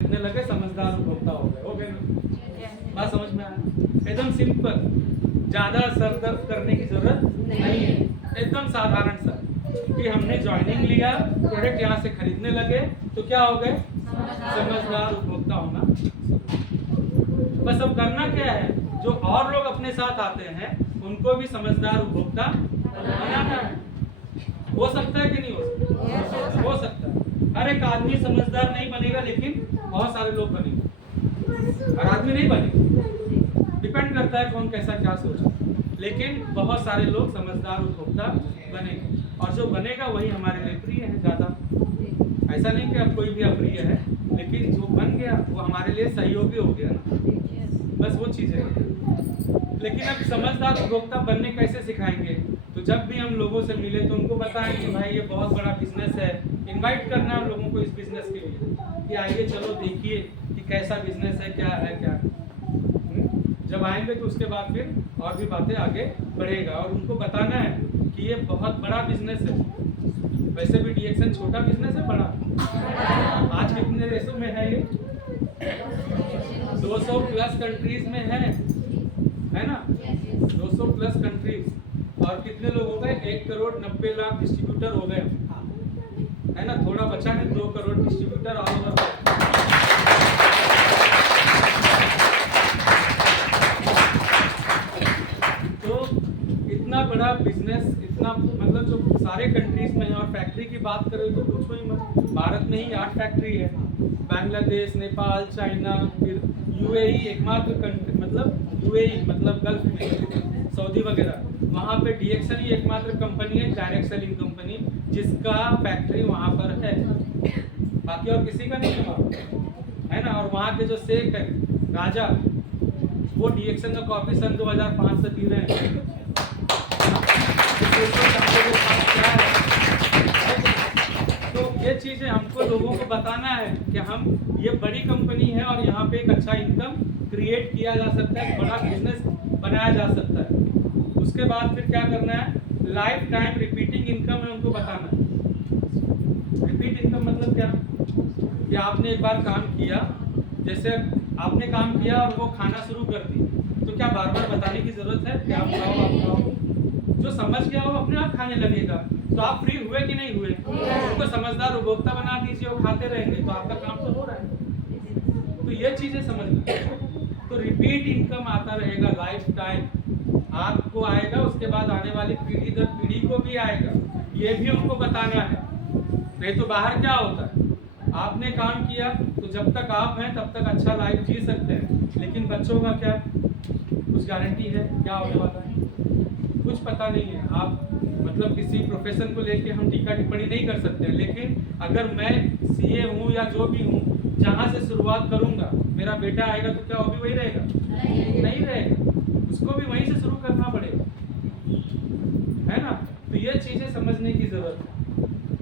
खरीदने लगे, समझदार उपभोक्ता हो गए ना। बात समझ में आया? एकदम सिंपल, ज्यादा सर दर्द करने की जरूरत नहीं है। एकदम साधारण सा कि हमने ज्वाइनिंग लिया, प्रोडक्ट यहाँ से खरीदने लगे, तो क्या हो गए? समझदार उपभोक्ता होना। बस अब करना क्या है, जो और लोग अपने साथ आते हैं उनको भी समझदार उपभोक्ता बनाना है। हो सकता है कि नहीं हो सकता? हो सकता है। हर एक आदमी समझदार नहीं बनेगा, लेकिन बहुत सारे लोग बनेंगे। हर आदमी नहीं बनेगा, डिपेंड करता है कौन कैसा क्या सोचा, लेकिन बहुत सारे लोग समझदार उपभोक्ता बनेंगे। और जो बनेगा वही हमारे लिए प्रिय है ज्यादा। ऐसा नहीं कि अब कोई भी अप्रिय है, लेकिन जो बन गया वो हमारे लिए सहयोगी हो गया ना। बस वो चीजें हैं। लेकिन अब समझदार उपभोक्ता बनने कैसे सिखाएंगे? तो जब भी हम लोगों से मिले तो उनको बताएं कि भाई ये बहुत बड़ा बिजनेस है, इनवाइट करना है लोगों को इस बिजनेस के लिए कि आइए चलो देखिए कि कैसा बिजनेस है, क्या है क्या। जब आएंगे तो उसके बाद फिर और भी बातें आगे बढ़ेगा, और उनको बताना है कि ये बहुत बड़ा बिजनेस है। वैसे भी डीएक्सन छोटा बिजनेस है, बड़ा। आज कितने देशों में है ये? 200 प्लस कंट्रीज में है ना? 200 प्लस कंट्रीज। और कितने लोग हो गए? 1 करोड़ 90 लाख डिस्ट्रीब्यूटर हो गए, है ना? थोड़ा बचा है 2 करोड़ डिस्ट्रीब्यूटर ऑल ओवर। तो इतना बड़ा बिजनेस, इतना मतलब जो सारे कंट्रीज में है। और फैक्ट्री की बात करें तो पूछो ही मत, भारत में ही 8 फैक्ट्री है। बांग्लादेश, नेपाल, चाइना, फिर यूएई एकमात्र कंट्री, मतलब यूएई मतलब गल्फ में, सऊदी वगैरह, वहाँ पे डीएक्सन ही एकमात्र कंपनी है, डायरेक्ट सेलिंग कंपनी, जिसका फैक्ट्री वहाँ पर है। बाकी और किसी का नहीं है वहाँ, है ना? और वहाँ के जो शेख है, राजा, वो डीएक्सन का कॉफी सन 2005 से पी रहे हैं। तो ये चीजें हमको लोगों को बताना है कि हम, ये बड़ी कंपनी है और यहाँ पे एक अच्छा इनकम क्रिएट किया जा सकता है, बड़ा बिजनेस बनाया जा सकता है। उसके बाद फिर क्या करना है? लाइफ टाइम रिपीटिंग इनकम है, उनको बताना है। रिपीट इनकम मतलब क्या? कि आपने एक बार काम किया, जैसे आपने काम किया और वो खाना शुरू कर दी, तो क्या बार बार बताने की जरूरत है कि आप खाओ आप खाओ? जो समझ गया वो अपने आप खाने लगेगा। तो आप फ्री हुए कि नहीं हुए? उनको समझदार उपभोक्ता बना दीजिए, वो खाते रहेंगे, तो आपका काम तो हो रहा है। तो ये चीजें समझना। तो रिपीट इनकम आता रहेगा लाइफ टाइम, आपको आएगा, उसके बाद आने वाली पीढ़ी दर पीढ़ी को भी आएगा। ये भी उनको बताना है। नहीं तो बाहर क्या होता है, आपने काम किया तो जब तक आप हैं तब तक अच्छा लाइफ जी सकते हैं, लेकिन बच्चों का क्या? कुछ गारंटी है क्या होने वाला है? कुछ पता नहीं है। आप मतलब किसी प्रोफेशन को लेके हम टीका टिप्पणी नहीं कर सकते हैं, लेकिन अगर मैं सीए हूँ या जो भी हूँ, जहाँ से शुरुआत करूँगा, मेरा बेटा आएगा तो क्या वो भी वही रहेगा? नहीं रहेगा, उसको भी वहीं से शुरू करना पड़ेगा, है ना? तो ये चीजें समझने की जरूरत है।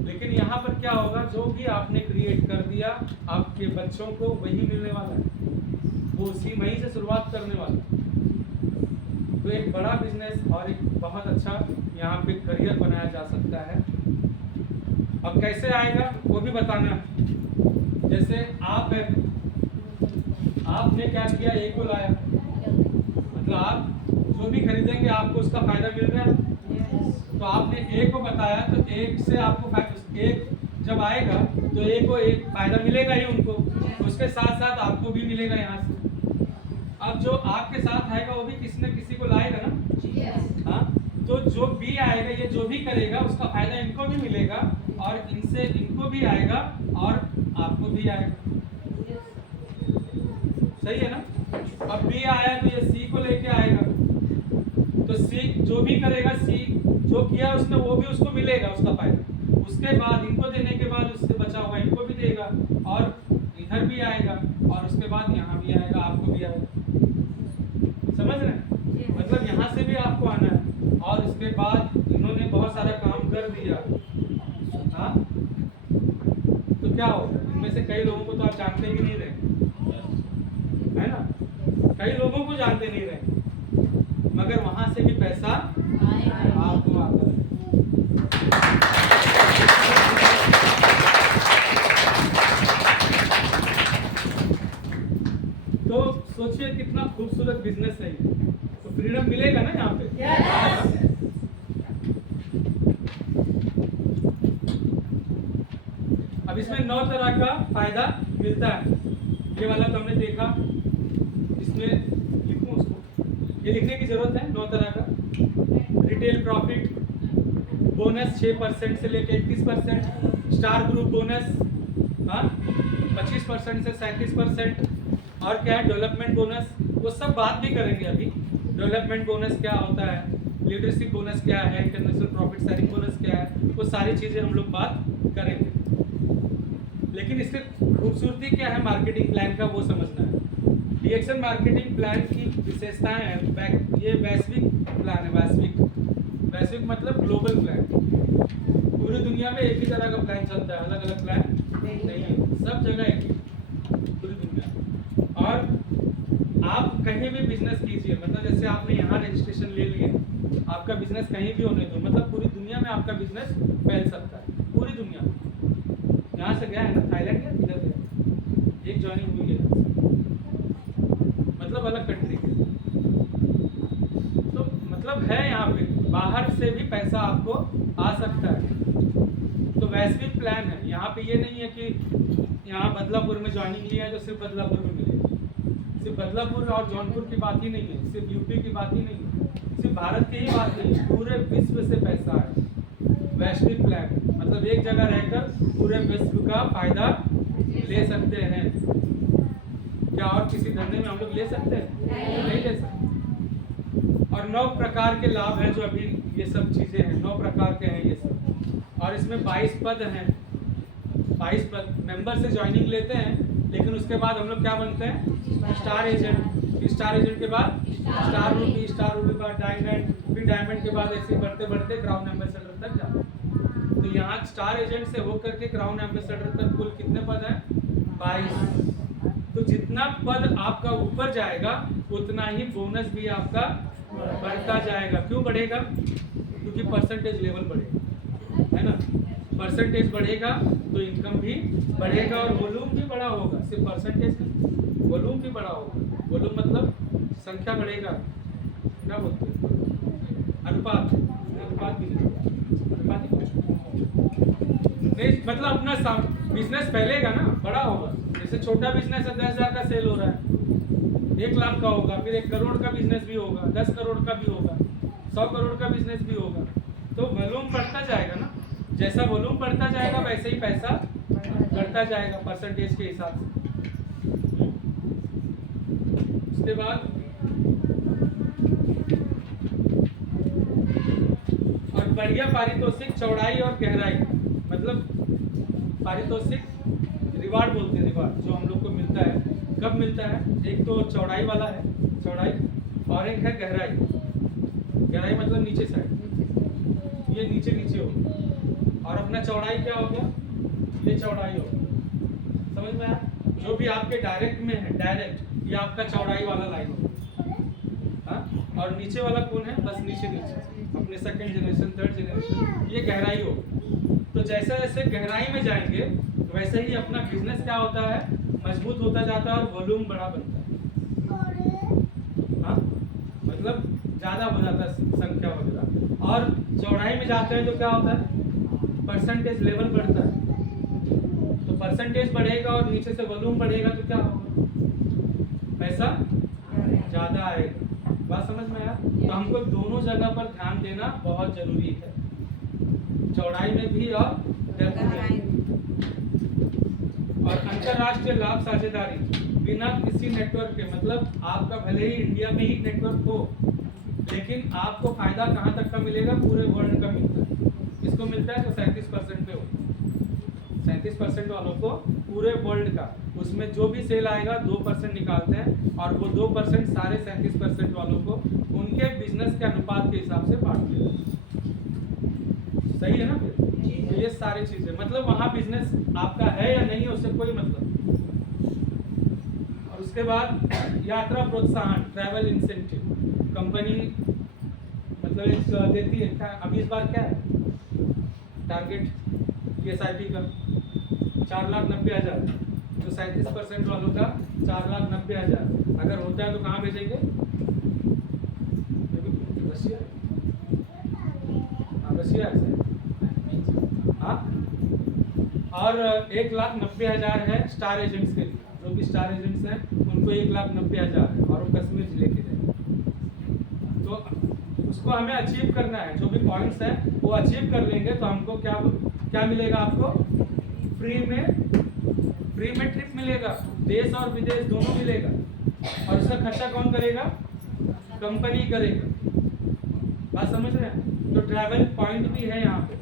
लेकिन यहाँ पर क्या होगा, जो भी आपने क्रिएट कर दिया, आपके बच्चों को वही मिलने वाला है, वो उसी वहीं से शुरुआत करने वाला है। तो एक बड़ा बिजनेस और एक बहुत अच्छा यहाँ पे करियर बनाया जा सकता है। अब कैसे आएगा वो भी बताना है। जैसे आप है, आपने क्या किया? एक को लाया, मतलब आप जो भी खरीदेंगे आपको उसका फायदा मिल रहा है। तो आपने एक को बताया, तो एक से आपको एक जब आएगा तो एक को एक फायदा मिलेगा ही उनको, उसके साथ साथ आपको भी मिलेगा यहाँ से। अब जो आपके साथ आएगा वो भी किसी न किसी को लाएगा ना। हाँ, तो जो भी आएगा, ये जो भी करेगा उसका फायदा इनको भी मिलेगा, और इनसे इनको भी आएगा और आपको भी आएगा। सही है ना? अब बी आया तो ये सी को लेके आएगा, तो सी जो भी करेगा, सी जो किया उसने वो भी उसको मिलेगा उसका फायदा। उसके बाद इनको देने के बाद उससे बचा हुआ इनको भी देगा, और इधर भी आएगा, और उसके बाद यहाँ भी आएगा, आपको भी आएगा। समझ रहे हैं? मतलब यहाँ से भी आपको आना है, और उसके बाद इन्होंने बहुत सारा काम कर दिया। हाँ, तो क्या होगा? इनमें से कई लोगों को तो आप जानते भी नहीं रहे, है ना? कई लोगों को जानते नहीं रहे, मगर वहां से भी पैसा आपको आता है। सोचिए कितना खूबसूरत बिजनेस है ये। तो फ्रीडम मिलेगा ना यहाँ पे। अब इसमें 9 तरह का फायदा मिलता है। ये वाला तो हमने देखा, इसमें लिखूं उसको, ये लिखने की जरूरत है। 9 तरह का रिटेल प्रॉफिट बोनस 6% से लेकर 31%, स्टार ग्रुप बोनस 25% से 37%, और क्या है डेवलपमेंट बोनस, वो सब बात भी करेंगे अभी। डेवलपमेंट बोनस क्या होता है, लीडरशिप बोनस क्या है, इंटरनेशनल प्रॉफिट शेयरिंग बोनस क्या है, वो सारी चीज़ें हम लोग बात करेंगे। लेकिन इससे खूबसूरती क्या है मार्केटिंग प्लान का, वो समझना है। डीएक्सएल मार्केटिंग प्लान की विशेषताएं हैं, ये वैश्विक प्लान है। वैश्विक मतलब ग्लोबल प्लान। पूरी दुनिया में एक ही तरह का प्लान चलता है, अलग अलग प्लान नहीं है, सब जगह एक ही पूरी दुनिया। और आप कहीं भी बिजनेस कीजिए, मतलब जैसे आपने यहाँ रजिस्ट्रेशन ले लिए, आपका बिजनेस कहीं भी होने दो, मतलब पूरी दुनिया में आपका बिजनेस फैल सकता है, पूरी दुनिया में। यहाँ से गया है ना, थाईलैंड या किधर गया, एक ज्वाइनिंग हुई है, मतलब अलग कंट्री के। तो मतलब है यहाँ पे बाहर से भी पैसा आपको आ सकता है। तो वैश्विक प्लान है। यहाँ पे ये नहीं है कि यहाँ बदलापुर में ज्वाइनिंग लिया है तो सिर्फ बदलापुर में मिलेगा। सिर्फ बदलापुर और जौनपुर की बात ही नहीं है, सिर्फ यूपी की बात ही नहीं है, सिर्फ भारत की ही बात नहीं है, पूरे विश्व से पैसा है। वैश्विक प्लान मतलब एक जगह रहकर पूरे विश्व का फायदा ले सकते हैं। क्या और किसी धंधे में हम लोग ले सकते हैं? नहीं ले सकते। और 9 प्रकार के लाभ हैं, जो अभी ये सब चीज़ें हैं 9 प्रकार के हैं ये सब। और इसमें 22 पद हैं, 22 पद मेंबर से ज्वाइनिंग लेते हैं, लेकिन उसके बाद हम लोग क्या बनते हैं? Star agent. स्टार एजेंट के बाद स्टार रूबी, स्टार रूबी के बाद डायमंड, फिर डायमंड के बाद ऐसे बढ़ते बढ़ते क्राउन एम्बेसडर तक जाते हैं। तो यहाँ स्टार एजेंट से होकर के क्राउन एम्बेसडर तक कुल कितने पद हैं? 22। तो जितना पद आपका ऊपर जाएगा उतना ही बोनस भी आपका बढ़ता जाएगा। क्यों बढ़ेगा? क्योंकि परसेंटेज लेवल बढ़ेगा, है ना। परसेंटेज बढ़ेगा तो इनकम भी बढ़ेगा और वॉल्यूम भी बड़ा होगा। सिर्फ परसेंटेज नहीं, वॉल्यूम भी बड़ा होगा। वॉल्यूम मतलब संख्या बढ़ेगा, क्या बोलते हैं? अनुपात भी नहीं, अनुपात नहीं, मतलब अपना बिजनेस फैलेगा ना, बड़ा होगा। जैसे छोटा बिजनेस है 10,000 का सेल हो रहा है, 1 लाख का होगा, फिर 1 करोड़ का बिजनेस भी होगा, 10 करोड़ का भी होगा, 100 करोड़ का बिजनेस भी होगा। तो वॉल्यूम बढ़ता जाएगा ना, जैसा वॉल्यूम बढ़ता जाएगा वैसे ही पैसा बढ़ता जाएगा परसेंटेज के हिसाब से। उसके बाद और बढ़िया पारितोषिक, चौड़ाई और गहराई, मतलब पारितोषिक रिवार्ड बोलते हैं, रिवार्ड जो हम लोग को मिलता है। कब मिलता है? एक तो चौड़ाई वाला है, चौड़ाई, और एक है गहराई। गहराई मतलब नीचे साइड, ये नीचे नीचे हो। और अपना चौड़ाई क्या हो गया? ये चौड़ाई हो, समझ में आया? जो भी आपके डायरेक्ट में है, डायरेक्ट, ये आपका चौड़ाई वाला लाइन हो। हाँ, और नीचे वाला कौन है? बस नीचे नीचे अपने सेकंड जनरेशन, थर्ड जनरेशन, ये गहराई हो। तो जैसे जैसे गहराई में जाएंगे वैसे ही अपना बिजनेस क्या होता है? मजबूत होता जाता है और वॉल्यूम बड़ा बनता है। हाँ, मतलब ज़्यादा हो जाता है संख्या वगैरह। और चौड़ाई में जाते हैं तो क्या होता है? परसेंटेज लेवल बढ़ता है। तो परसेंटेज बढ़ेगा और नीचे से वॉल्यूम बढ़ेगा तो क्या होगा? पैसा ज़्यादा आएगा। बात समझ में आया? तो हमको दोनों जगह पर ध्यान देना बहुत जरूरी है, चौड़ाई में भी और डेप्थ में। और अंतरराष्ट्रीय लाभ साझेदारी बिना किसी नेटवर्क के, मतलब आपका भले ही इंडिया में ही नेटवर्क हो, लेकिन आपको फायदा कहाँ तक का मिलेगा? पूरे वर्ल्ड का मिलता है। किसको मिलता है? तो 37% पे हो, 37% वालों को पूरे वर्ल्ड का। उसमें जो भी सेल आएगा 2% निकालते हैं और वो 2% सारे 37% वालों को उनके बिजनेस के अनुपात के हिसाब से बांटते हैं। सही है ना? फिर तो ये सारी चीजें, मतलब वहाँ बिजनेस आपका है या नहीं है उससे कोई मतलब। और उसके बाद यात्रा प्रोत्साहन, ट्रैवल इंसेंटिव, कंपनी मतलब एक देती है। क्या अभी इस बार क्या है टारगेट? PSIP का 4,90,000, तो 37% वालों का 4,90,000। अगर होता है तो कहाँ भेजेंगे? रशिया। रशिया है। हाँ, और 1,90,000 है स्टार एजेंट्स के लिए। जो भी स्टार एजेंट्स हैं उनको 1,90,000 है और वो कश्मीर जिले के हैं। तो उसको हमें अचीव करना है। जो भी पॉइंट्स हैं वो अचीव कर लेंगे तो हमको क्या मिलेगा? आपको फ्री में ट्रिप मिलेगा, देश और विदेश दोनों मिलेगा। और इसका खर्चा कौन करेगा? कंपनी करेगा। बात समझ रहे हैं? तो ट्रैवल पॉइंट भी है यहाँ पे,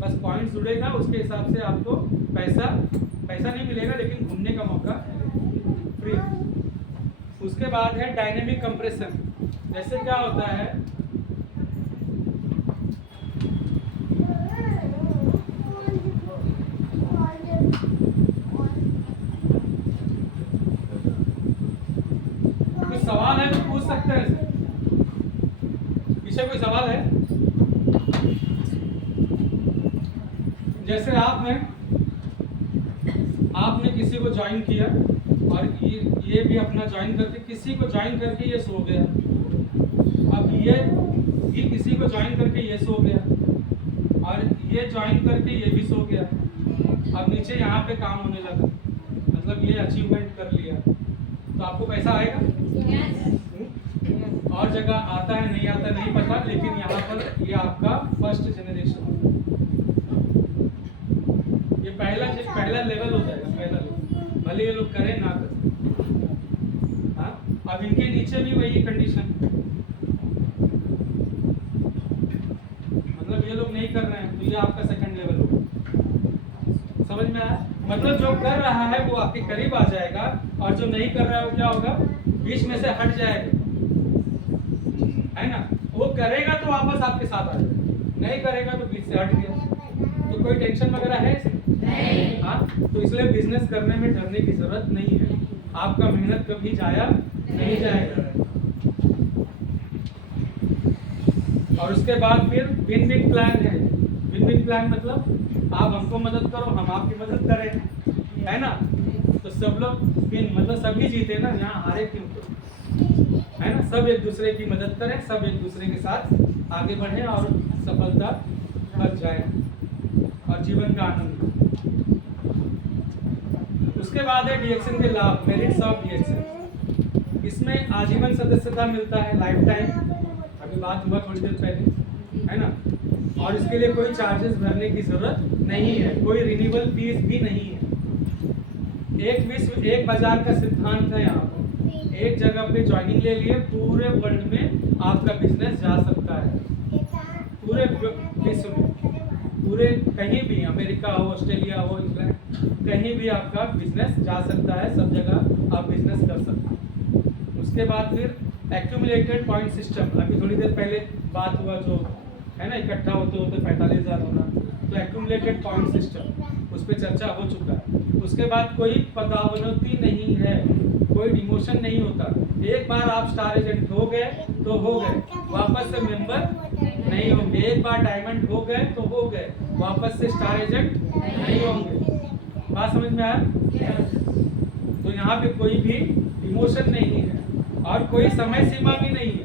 बस पॉइंट जुड़ेगा उसके हिसाब से आपको पैसा नहीं मिलेगा, लेकिन घूमने का मौका फ्री। उसके बाद है डायनेमिक कंप्रेशन। जैसे क्या होता है, कोई सवाल है तो पूछ सकते हैं। पीछे कोई सवाल है? जैसे आपने किसी को ज्वाइन किया और ये भी अपना ज्वाइन करके किसी को ज्वाइन करके ये सो गया। अब ये किसी को ज्वाइन करके ये सो गया और ये ज्वाइन करके ये भी सो गया। अब नीचे यहाँ पे काम होने लगा, मतलब ये अचीवमेंट कर लिया, तो आपको पैसा आएगा? और जगह आता है नहीं आता नहीं पता, लेकिन यहाँ पर ये आपका फर्स्ट जनरेशन, ये पहला लेवल हो जाएगा। पहला लेवल भले ये लोग करें ना करें। हाँ, अब इनके नीचे भी वही कंडीशन, मतलब ये लोग नहीं कर रहे हैं तो ये आपका सेकंड लेवल होगा। समझ में आया? मतलब जो कर रहा है वो आपके करीब आ जाएगा और जो नहीं कर रहा है वो क्या होगा? बीच में से हट जाएगा, है ना? वो करेगा तो वापस आपके साथ आ जाएगा, नहीं करेगा तो बीच से हट गया। तो कोई टेंशन वगैरह है इसमें? नहीं। हाँ, तो इसलिए बिजनेस करने में डरने की जरूरत नहीं है। आपका मेहनत कभी जाया नहीं जाएगा। और उसके बाद फिर विन विन प्लान है। विन विन प्लान मतलब आप हमको मदद करो, हम आपकी मदद करें, है ना? तो सब लोग विन मतलब सभी जीते ना, यहाँ हारे क्यों? है ना? सब एक दूसरे की मदद करें, सब एक दूसरे के साथ आगे बढ़े और सफलता पर जाए और जीवन का आनंद। उसके बाद है डीएक्सएन के लाभ, मेरिट्स ऑफ डीएक्सएन। इसमें आजीवन सदस्यता मिलता है, लाइफ टाइम, अभी बात हुआ थोड़ी देर पहले, है ना? और इसके लिए कोई चार्जेस भरने की जरूरत नहीं है, कोई रिन्यूअल फीस भी नहीं है। एक विश्व एक बाजार का सिद्धांत है। यहाँ पर एक जगह पे ज्वाइनिंग ले लिए, पूरे वर्ल्ड में आपका बिजनेस जा सकता है, पूरे विश्व में, पूरे कहीं भी, अमेरिका हो, ऑस्ट्रेलिया हो, इंग्लैंड, कहीं भी आपका बिजनेस जा सकता है, सब जगह आप बिजनेस कर सकते हैं। उसके बाद फिर एक्यूमुलेटेड पॉइंट सिस्टम, अभी थोड़ी देर पहले बात हुआ जो है ना, इकट्ठा होते होते 45,000 होना, तो एक्यूमुलेटेड पॉइंट सिस्टम, उस पर चर्चा हो चुका है। उसके बाद कोई पदोन्नति नहीं है, कोई डिमोशन नहीं होता। एक बार आप स्टार एजेंट हो गए तो हो गए, वापस से मेंबर नहीं होंगे। एक बार डायमंड हो गए तो हो गए, वापस से स्टार एजेंट नहीं होंगे। बात समझ में आया? तो यहाँ पे कोई भी डिमोशन नहीं है और कोई समय सीमा भी नहीं है।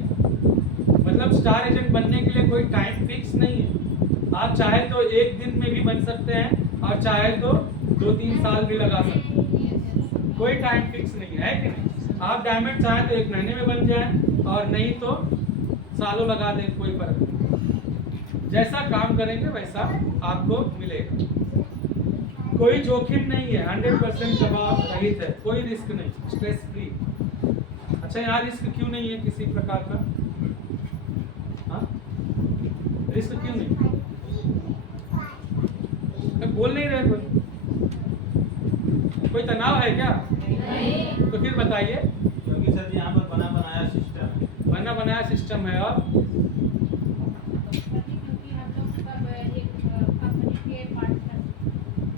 मतलब स्टार एजेंट बनने के लिए कोई टाइम फिक्स नहीं है। आप चाहे तो एक दिन में भी बन सकते हैं और चाहे तो 2-3 साल भी लगा सकते हैं, कोई टाइम फिक्स नहीं है कि नहीं? आप डायमंड चाहे तो 1 महीने में बन जाए और नहीं तो सालों लगा दें, कोई फर्क नहीं। जैसा काम करेंगे वैसा आपको मिलेगा। कोई जोखिम नहीं है, 100% दबाव रहित है, कोई रिस्क नहीं, स्ट्रेस फ्री। अच्छा, यहाँ रिस्क क्यों नहीं है किसी प्रकार का? हाँ, रिस्क क्यों नहीं? बोल नहीं रहे कोई तनाव है क्या? नहीं। तो फिर बताइए। क्योंकि सर यहाँ पर बना बनाया सिस्टम है और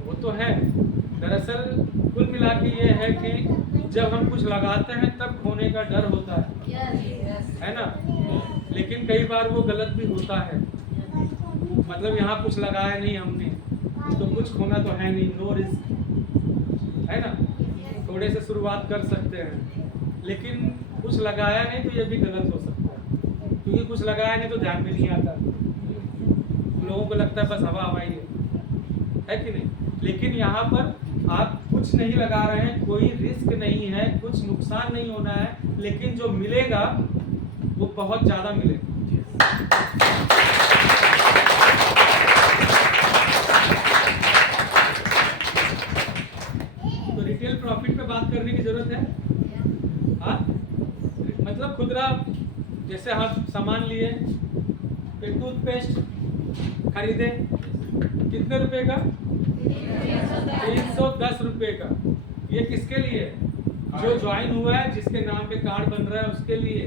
वो तो है। दरअसल कुल मिला के ये है कि जब हम कुछ लगाते हैं तब खोने का डर होता है ना? लेकिन कई बार वो गलत भी होता है। मतलब यहाँ कुछ लगाया नहीं हमने तो कुछ खोना तो है नहीं, नो रिस्क। है ना, थोड़े से शुरुआत कर सकते हैं, लेकिन कुछ लगाया नहीं तो ये भी गलत हो सकता है, क्योंकि कुछ लगाया नहीं तो ध्यान में नहीं आता, लोगों को लगता है बस हवा हवा ही है कि नहीं। लेकिन यहाँ पर आप कुछ नहीं लगा रहे हैं, कोई रिस्क नहीं है, कुछ नुकसान नहीं होना है, लेकिन जो मिलेगा वो बहुत ज़्यादा मिलेगा। तो रिटेल प्रॉफिट पे बात करने की जरूरत है। हाँ, मतलब खुदरा, जैसे आप सामान लिए, एक टूथपेस्ट खरीदे, कितने रुपए का? 310 रुपए का। ये किसके लिए? जो ज्वाइन हुआ है, जिसके नाम पे कार्ड बन रहा है उसके लिए,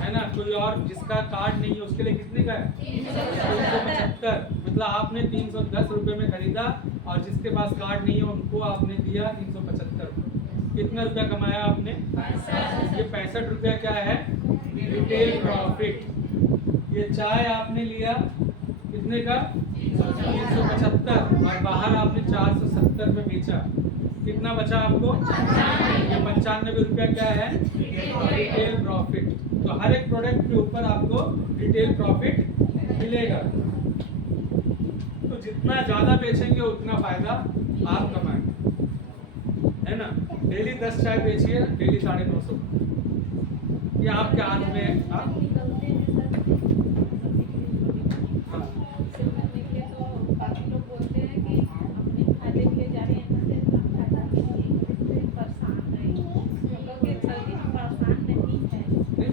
है ना। कोई और जिसका कार्ड नहीं है उसके लिए कितने का है? 375। मतलब आपने 310 रुपए में खरीदा और जिसके पास कार्ड नहीं है उनको आपने दिया 375 रुपये। कितना रुपया कमाया आपने? ये 65 रुपया क्या है? Retail profit. ये चाय आपने लिया कितने का? 375 और बाहर आपने 470 में बेचा, कितना बचा आपको? ये 95 रुपया क्या है? Retail profit. तो हर एक प्रोडक्ट के ऊपर आपको रिटेल प्रॉफिट मिलेगा। तो जितना ज्यादा बेचेंगे उतना फायदा आप कमाएंगे, है ना। डेली 10 चाय बेचिए, डेली 950। ये आपके हाथ में है।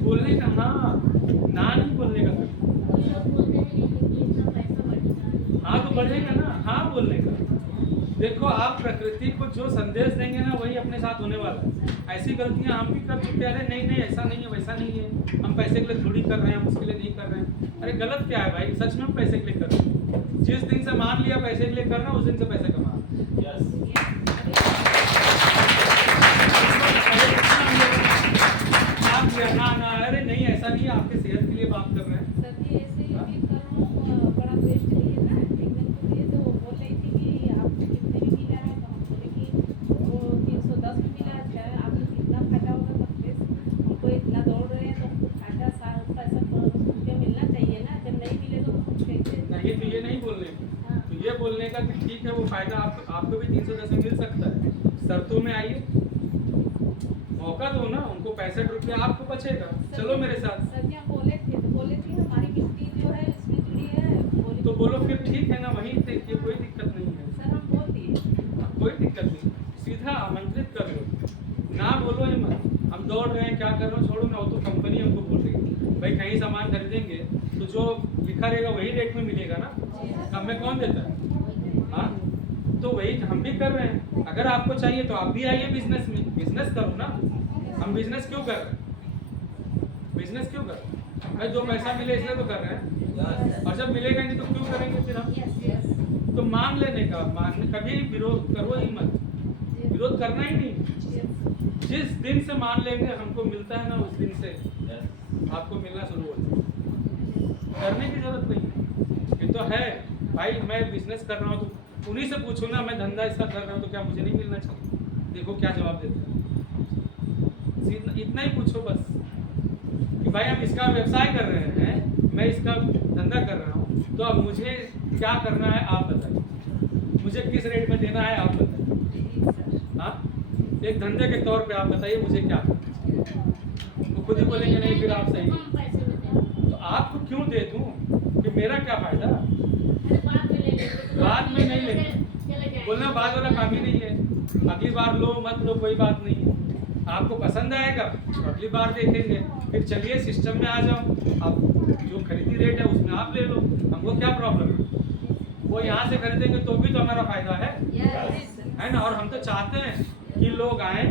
बोलने का ना नहीं बोलने का। हाँ तो बढ़ेगा ना, हाँ बोलने का। देखो आप प्रकृति को जो संदेश देंगे ना वही अपने साथ होने वाला है। ऐसी गलतियां हम भी कर चुके हैं। अरे नहीं ऐसा नहीं है, वैसा नहीं है, हम पैसे के लिए थोड़ी कर रहे हैं, हम उसके लिए नहीं कर रहे हैं। अरे गलत क्या है भाई, सच में हम पैसे के लिए कर रहे हैं। जिस दिन से मान लिया पैसे के लिए कर रहा हूँ उस दिन से पैसे कमा। ना अरे नहीं ऐसा नहीं है, आपके सेहत के लिए बात कर रहे हैं। नहीं तो ये नहीं बोलने का, तो ये बोलने का कि ठीक है वो फायदा आपको भी 310 में मिल सकता है, शर्तों में आइए, मौका दो ना उनको। 65 रुपया आपको बचेगा, चलो मेरे साथ। बोले थे हमारी मिट्टी जो है इसमें जुड़ी है, तो बोलो फिर ठीक है ना, वहीं देखिए, कोई दिक्कत नहीं है सर। हम बोल दिए, कोई दिक्कत नहीं, सीधा आमंत्रित कर लो, ना बोलो ही मत। हम दौड़ रहे हैं क्या कर रहे हो, छोड़ो ना, वो तो कंपनी हमको बोल रही है भाई कहीं सामान खरीदेंगे तो जो लिखा रहेगा वही रेट में मिलेगा ना, कम में कौन देता है। हाँ तो वही हम भी कर रहे हैं। अगर आपको चाहिए तो आप भी आइए बिजनेस में, बिजनेस करो ना। हम बिजनेस क्यों कर रहे हैं? बिजनेस क्यों कर रहे हैं भाई? 2 पैसा मिले इसलिए तो कर रहे हैं, और जब मिलेगा नहीं तो क्यों करेंगे फिर हम? तो मान लेने का, कभी विरोध करो ही मत, विरोध करना ही नहीं। जिस दिन से मान लेंगे हमको मिलता है ना, उस दिन से आपको मिलना शुरू होता है, करने की जरूरत नहीं है। ये तो है भाई, मैं बिजनेस कर रहा हूँ तो उन्हीं से पूछो ना, मैं धंधा इसका कर रहा हूँ तो क्या मुझे नहीं मिलना चाहिए? देखो क्या जवाब देते हैं। इतना ही पूछो बस कि भाई हम इसका व्यवसाय कर रहे हैं, मैं इसका धंधा कर रहा हूँ, तो अब मुझे क्या करना है आप बताइए, मुझे किस रेट में देना है आप बताइए। हाँ एक धंधे के तौर पे आप बताइए मुझे क्या करना है। वो खुद ही बोलेंगे नहीं फिर आप सही है, तो आपको क्यों दे दूँ कि मेरा क्या फायदा? बाद में नहीं लेना, बोलना बाद वाला काम ही नहीं है। अगली बार लो मत लो कोई बात नहीं है, आपको पसंद आएगा तो अगली बार देखेंगे। फिर चलिए सिस्टम में आ जाओ, आप जो खरीदी रेट है उसमें आप ले लो, हमको क्या प्रॉब्लम है? वो यहाँ से खरीदेंगे तो भी तो हमारा फायदा है ना। और हम तो चाहते हैं कि लोग आए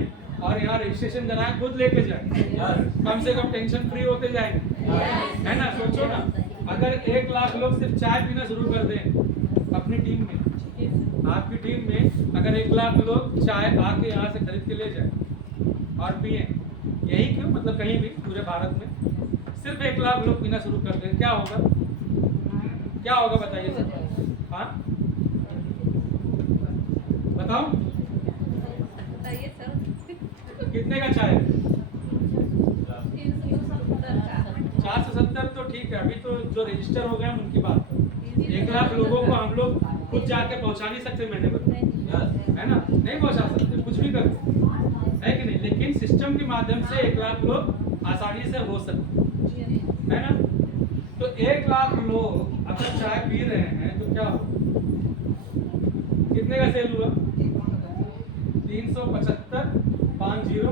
और यहाँ रजिस्ट्रेशन कराएं, खुद लेके जाए, कम से कम टेंशन फ्री होते जाएंगे, है ना। सोचो ना, अगर 1 लाख लोग सिर्फ चाय पीना शुरू कर दें अपनी टीम में, आपकी टीम में अगर 1 लाख लोग चाय आके यहाँ से खरीद के ले जाए और पिए, यही क्यों, मतलब कहीं भी पूरे भारत में सिर्फ 1 लाख लोग पीना शुरू कर दें, क्या होगा? क्या होगा बताइए सर? हाँ बताओ। बताइए सर। कितने का चाहे? 370 का। 470 तो ठीक है, अभी तो जो रजिस्टर हो गए हैं उनकी बात करो। 1 लाख लोगों को हम लोग खुद जाके पहुंचा नहीं सकते, मैंने बताया है ना, नहीं पहुंचा सकते कुछ भी करके, है कि नहीं, लेकिन सिस्टम के माध्यम से 1 लाख लोग आसानी से हो सकते है ना। तो 1 लाख लोग अगर चाय पी रहे हैं तो क्या हो, कितने का सेल हुआ? 375 50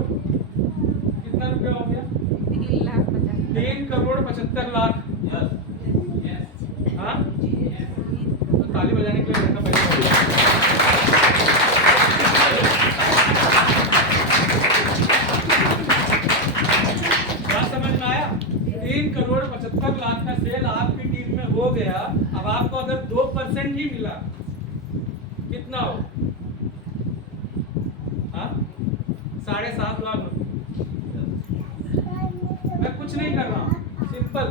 कितना रुपया हो गया? 3,75,00,000। हाँ, तो ताली बजाने के लिए रखा पैसा। बात समझ में आया? 3,75,00,000 का सेल आपकी टीम में हो गया। अब आपको अगर 2% ही मिला कितना हो? हाँ, 7.5 लाख रुपए। मैं कुछ नहीं कर रहा हूँ, सिंपल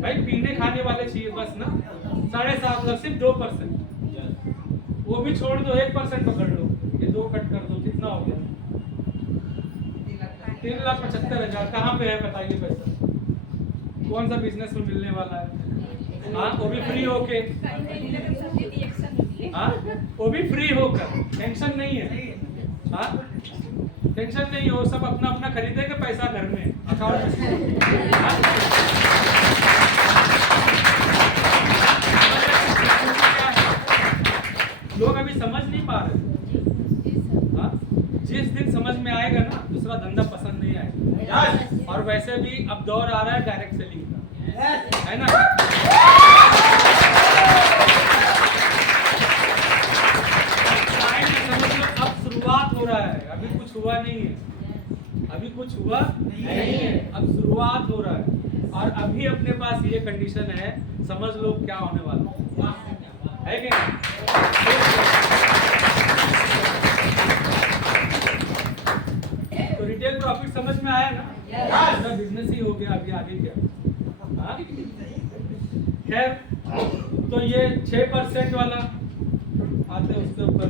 भाई, पीने खाने वाले चाहिए बस ना। 7.5 लाख, सिर्फ 2%, वो भी छोड़ दो, 1% पकड़ लो, ये 2 कट कर दो, कितना हो गया? 3,75,000। कहाँ पे है बताइए पैसा? कौन सा बिजनेस में मिलने वाला है? हाँ, वो भी फ्री होके, हाँ, वो भी फ्री होकर, टेंशन नहीं है। हाँ, टेंशन नहीं हो, सब अपना अपना खरीदेंगे, पैसा घर में अकाउंट में। हाँ? लोग अभी समझ नहीं पा रहे। हाँ? जिस दिन समझ में आएगा ना, दूसरा धंधा पसंद नहीं आएगा। और वैसे भी अब दौर आ रहा है डायरेक्ट सेलिंग का, है ना। समझ लो अब शुरुआत हो रहा है, अभी कुछ हुआ नहीं है, अभी कुछ हुआ नहीं है, अब शुरुआत हो रहा है। और अभी अपने पास ये कंडीशन है, समझ लो क्या होने वाला है कि नहीं? तो रिटेल प्रॉफिट समझ में आया ना? अपना बिजनेस ही हो गया, अभी आगे क्या? हाँ? खैर, तो ये 6% वाला आते हैं उसके ऊपर।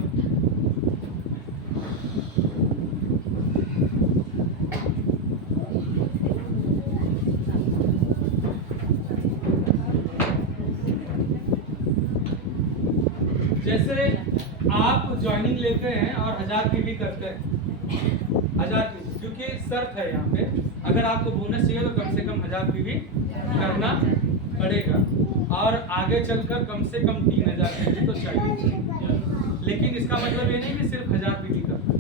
जैसे आप ज्वाइनिंग लेते हैं और 1000 पीवी करते हैं, 1000 पीवी, क्योंकि शर्त है यहाँ पे, अगर आपको बोनस चाहिए तो कम से कम 1000 पीवी करना पड़ेगा, और आगे चलकर कम से कम 3000 पीवी तो चाहिए। लेकिन इसका मतलब ये नहीं कि सिर्फ 1000 पीवी करना,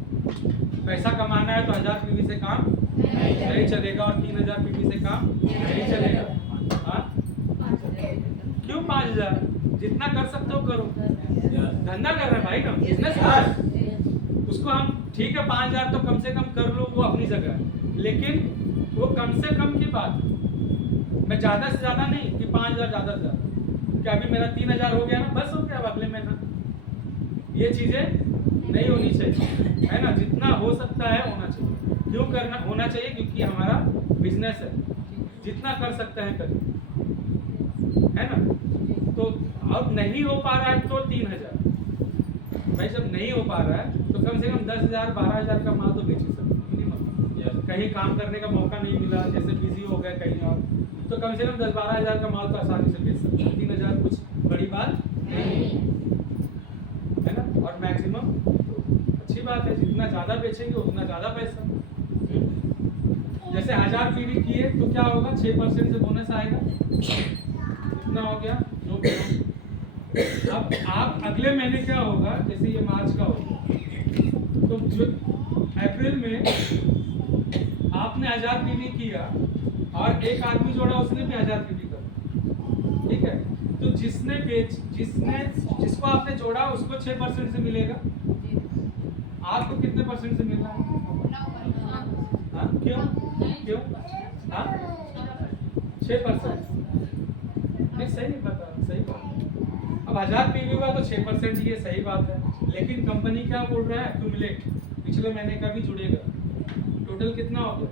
पैसा कमाना है तो 1000 पीवी से काम नहीं चलेगा, और 3000 पीवी से काम नहीं चलेगा। हाँ, क्यों 5000? जितना कर सकते हो करो, धंधा कर रहे हैं भाई, हम बिजनेस कर रहे हैं। उसको हम ठीक है 5000 तो कम से कम कर लो, वो अपनी जगह है, लेकिन वो कम से कम की बात, मैं ज्यादा से ज्यादा नहीं कि 5000 ज्यादा से ज्यादा, क्या अभी मेरा 3000 हो गया ना, बस हो गया, अब अगले महीना। ये चीजें नहीं होनी चाहिए, है ना। जितना हो सकता है होना चाहिए। क्यों करना होना चाहिए? क्योंकि हमारा बिजनेस है, जितना कर सकते हैं करिए, है ना। तो अब नहीं हो पा रहा है तो 3000 भाई, जब नहीं हो पा रहा है तो कम से कम 10,000 12,000 का माल तो बेच ही सकते मिनिमम। कहीं काम करने का मौका नहीं मिला, जैसे बिजी हो गए कहीं और, तो कम से कम 10-12,000 का माल तो आसानी से बेच सकते हैं। 3,000 कुछ बड़ी बात नहीं है ना। और मैक्सिमम अच्छी बात है, जितना ज्यादा बेचेंगे उतना ज्यादा पैसा। जैसे 1000 पीवी किए तो क्या होगा, 6% से बोनस आएगा, इतना हो गया। अब आप अगले महीने क्या होगा, जैसे ये मार्च का होगा, तो जो अप्रैल में आपने 1000 पीवी किया और एक आदमी जोड़ा, उसने भी 1000 पीवी कर, ठीक है। तो जिसको आपने जोड़ा उसको 6% से मिलेगा, आपको कितने परसेंट से मिल रहा है? हाँ, क्यों? हाँ, 6%। नहीं, सही नहीं बता, सही बात। अब 1000 पीवी हुआ तो 6% ये सही बात है, लेकिन कंपनी क्या बोल रहा है, एक्यूमुलेट पिछले महीने का भी जुड़ेगा। टोटल कितना हो गया?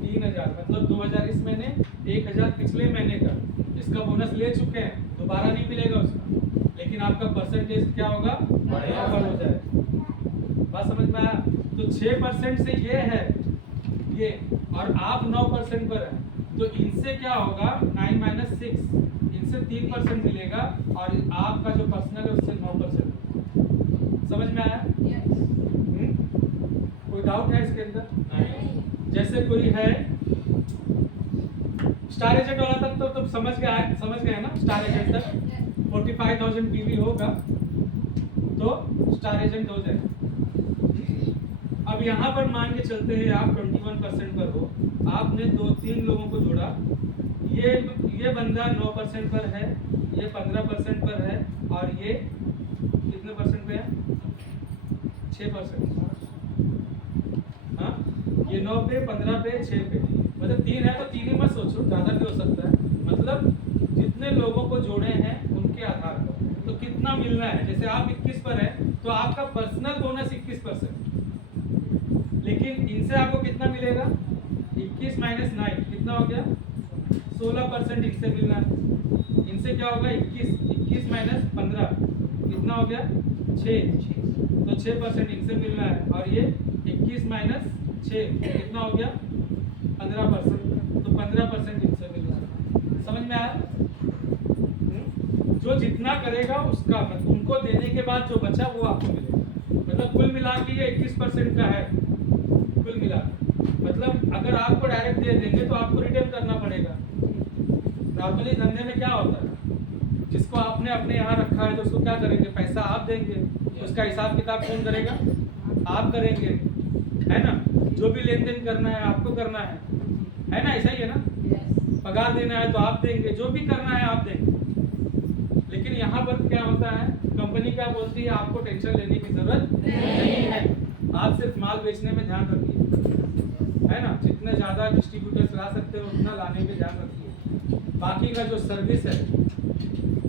3,000, मतलब 2,000 इस महीने, 1,000 पिछले महीने का। इसका बोनस ले चुके हैं, दोबारा नहीं मिलेगा उसका, लेकिन आपका परसेंटेज क्या होगा, बढ़ हो जाएगा। बात समझ में आया? तो 6% से ये है ये, और आप 9% पर है, तो इनसे क्या होगा 9 माइनस 6, इनसे 3% मिलेगा, और आपका जो पर्सनल है उससे 9%। समझ में आया? कोई डाउट है इसके अंदर? जैसे कोई है स्टार एजेंट वाला तक तो समझ गए ना? स्टार एजेंट तक 45,000 पीवी होगा तो स्टार एजेंट हो जाएगा। अब यहाँ पर मान के चलते हैं आप 21% पर हो, आपने 2-3 लोगों को जोड़ा, ये बंदा 9% पर है, ये 15% पर है, और ये कितने परसेंट पे है? 6%। हाँ, ये 9 पे, 15 पे, 6 पे, मतलब 3 है तो 3 ही मत सोचो, ज़्यादा भी हो सकता है। मतलब जितने लोगों को जोड़े हैं उनके आधार पर तो कितना मिलना है। जैसे आप 21 पर है तो आपका पर्सनल बोनस 21%, लेकिन इनसे आपको कितना मिलेगा? 21 माइनस 9 कितना हो गया? 16% इनसे मिलना है। इनसे क्या होगा? 21 माइनस 15 कितना हो गया? 6, तो 6% इनसे मिलना है, और ये 21 माइनस 6 कितना हो गया? 15%, तो 15% इनसे मिलना है। समझ में आया? जो जितना करेगा उसका मतलब उनको देने के बाद जो बचा वो आपको मिलेगा। मतलब कुल मिला के ये 21% का है कुल मिला के। मतलब अगर आपको डायरेक्ट दे देंगे तो आपको रिटर्न करना पड़ेगा। नॉर्मली धंधे में क्या होता है, जिसको आपने अपने यहाँ रखा है तो उसको क्या करेंगे? पैसा आप देंगे, उसका हिसाब किताब कौन करेगा? आप करेंगे, है ना? जो भी लेन देन करना है आपको करना है ना? ऐसा ही है ना? पगार देना है तो आप देंगे, जो भी करना है आप देंगे। लेकिन यहाँ पर क्या होता है, कंपनी क्या बोलती है? आपको टेंशन लेने की जरूरत नहीं है, आप सिर्फ माल बेचने में ध्यान रखिए, है ना? जितने ज़्यादा डिस्ट्रीब्यूटर्स ला सकते हो उतना लाने पे ध्यान रखिए। बाकी का जो सर्विस है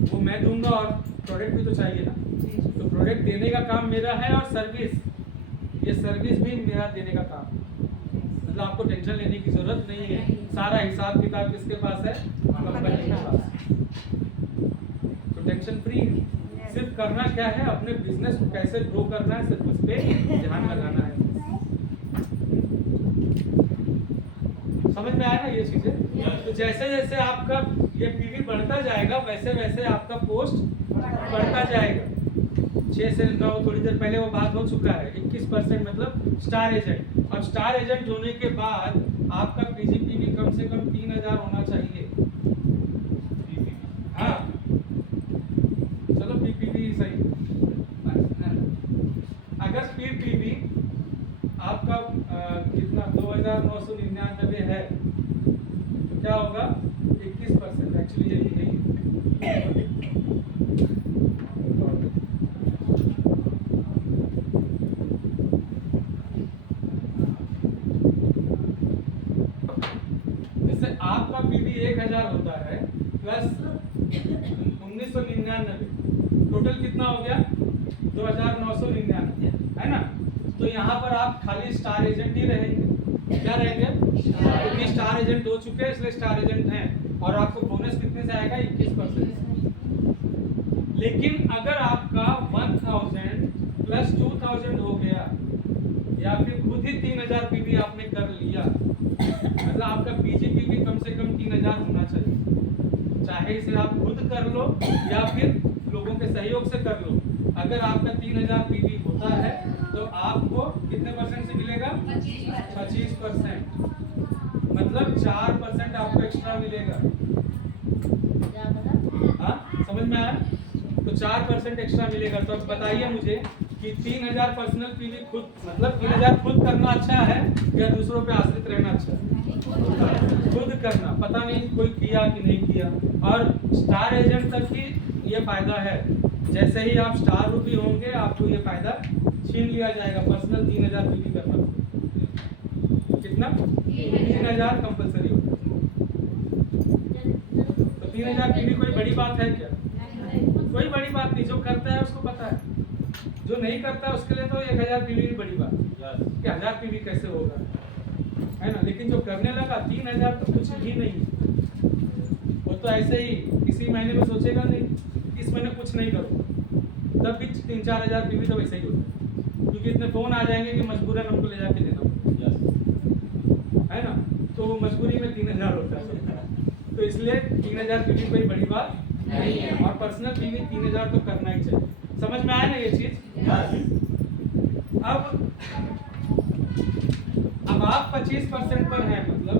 वो मैं दूंगा, और प्रोडक्ट भी तो चाहिए ना, तो प्रोडक्ट देने का काम मेरा है, और ये सर्विस भी मेरा देने का काम है। मतलब आपको टेंशन लेने की जरूरत नहीं है। सारा हिसाब किताब किसके पास है? कंपनी के पास। तो टेंशन फ्री, सिर्फ करना क्या है, अपने बिजनेस को कैसे ग्रो करना है, सिर्फ उस पे ध्यान लगाना है। समझ में आया ना ये चीजें? तो जैसे जैसे आपका ये पीवी बढ़ता जाएगा वैसे वैसे आपका पोस्ट बढ़ता जाएगा। 6 से 9, थोड़ी देर पहले वो बात हो चुका है। 21% मतलब स्टार एजेंट। अब स्टार एजेंट होने के बाद आपका पीजीपीवी कम से कम 3000 होना चाहिए। हाँ चलो पीपीवी सही। अगर पीपीवी आपका कितना 2999 है तो क्या होगा? 21%। एक्चुअली यही जैसे आपका पीवी 1000 होता है प्लस 1999, टोटल कितना हो गया? 2999, है ना? तो यहाँ पर आप खाली स्टार एजेंट ही रहेंगे। क्या रहेंगे? क्योंकि स्टार एजेंट हो चुके हैं इसलिए स्टार एजेंट हैं, और आपको बोनस कितने से आएगा? 21%। लेकिन अगर आपका 1000 प्लस 2000 हो गया, या फिर खुद ही 3000 पीवी आपने कर लिया, मतलब आपका पीजीपीवी कम से कम 3000 होना चाहिए। चाहे इसे आप खुद कर लो या फिर लोगों के सहयोग से कर लो। अगर आपका 3000 पीवी होता है तो आपको कितने परसेंट से मिलेगा? 25%। मतलब 4% आपको एक्स्ट्रा मिलेगा। हाँ समझ में आया? तो 4% एक्स्ट्रा मिलेगा। तो अब बताइए मुझे कि 3000 पर्सनल पीवी खुद, मतलब 3000 खुद करना अच्छा है या दूसरों पे आश्रित रहना अच्छा है? खुद करना। पता नहीं कोई किया कि नहीं किया। और स्टार एजेंट तक ही ये फायदा है, जैसे ही आप स्टार रूपी होंगे आपको ये फायदा छीन लिया जाएगा। पर्सनल 3000 पीवी करना, कितना? 3000 कंपलसरी होगा। तो 3000 पीवी कोई बड़ी बात है क्या? कोई बड़ी बात नहीं। जो करता है उसको पता है, जो नहीं करता है उसके लिए तो 1000 पीवी भी बड़ी बात है कि 1000 पीवी कैसे होगा, है ना? लेकिन जो करने लगा 3000 तो कुछ भी नहीं। वो तो ऐसे ही इसी महीने में सोचेगा नहीं इस महीने कुछ नहीं करूँगा, तब भी 3-4 हजार पीवी तो वैसे ही होता है, क्योंकि क्योंकि इतने फ़ोन आ जाएंगे कि मजबूरन हमको ले जाके देना पड़ेगा, है ना। तो वो मजबूरी में 3000 होता है, तो इसलिए 3000 पीवी कोई बड़ी बात नहीं है, और पर्सनल पीवी 3000 तो करना ही चाहिए। समझ में आया ना ये चीज़? अब आप 25% पर हैं, मतलब